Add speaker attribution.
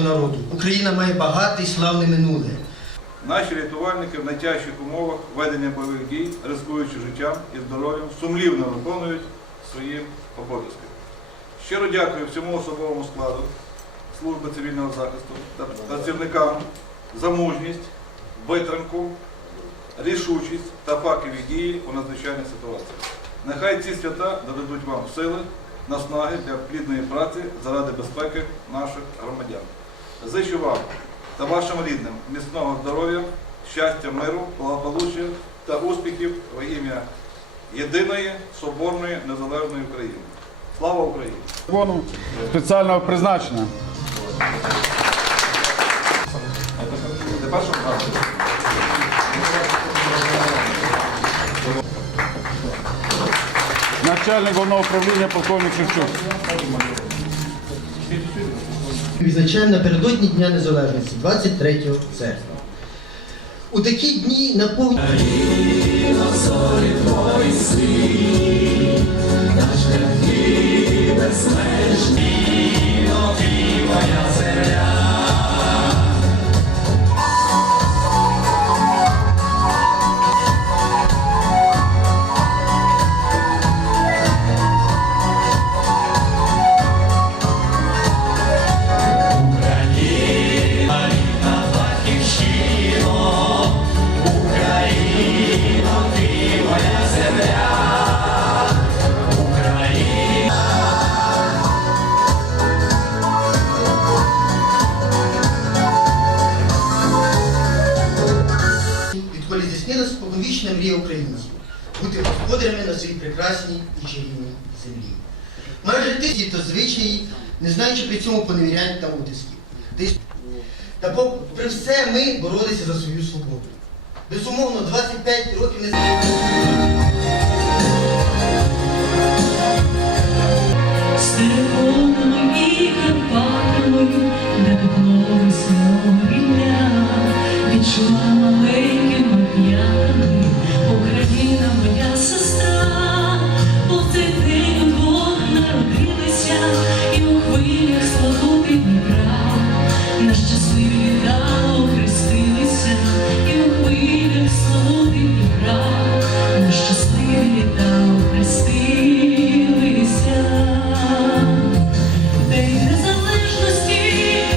Speaker 1: народу. Україна має багате і славне минуле.
Speaker 2: Наші рятувальники в найтяжчих умовах ведення бойових дій, ризикуючи життям і здоров'ям, сумлівно виконують свої обов'язки. Щиро дякую всьому особовому складу служби цивільного захисту та працівникам за мужність, витримку, рішучість та фахові дії у надзвичайних ситуаціях. Нехай ці свята додадуть вам сили, наснаги для плідної праці заради безпеки наших громадян. Зичу вам та вашим рідним міцного здоров'я, щастя, миру, благополуччя та успіхів во ім'я єдиної, соборної, незалежної України. Слава Україні!
Speaker 3: Закону спеціального призначення. Начальник головного управління полковник Шевчук.
Speaker 1: Відзначаємо напередодні Дня Незалежності, 23 серпня. У такі дні наповнені. відколи здійснилась споконвічна мрія українців бути господарями на своїй прекрасній і чарівній землі. Майже тисячі то звичаї, не знаючи при цьому поневірянь та утисків. Та попри все ми боролися за свою свободу. Безумовно, 25 років не
Speaker 4: і Карпатами, народилися, і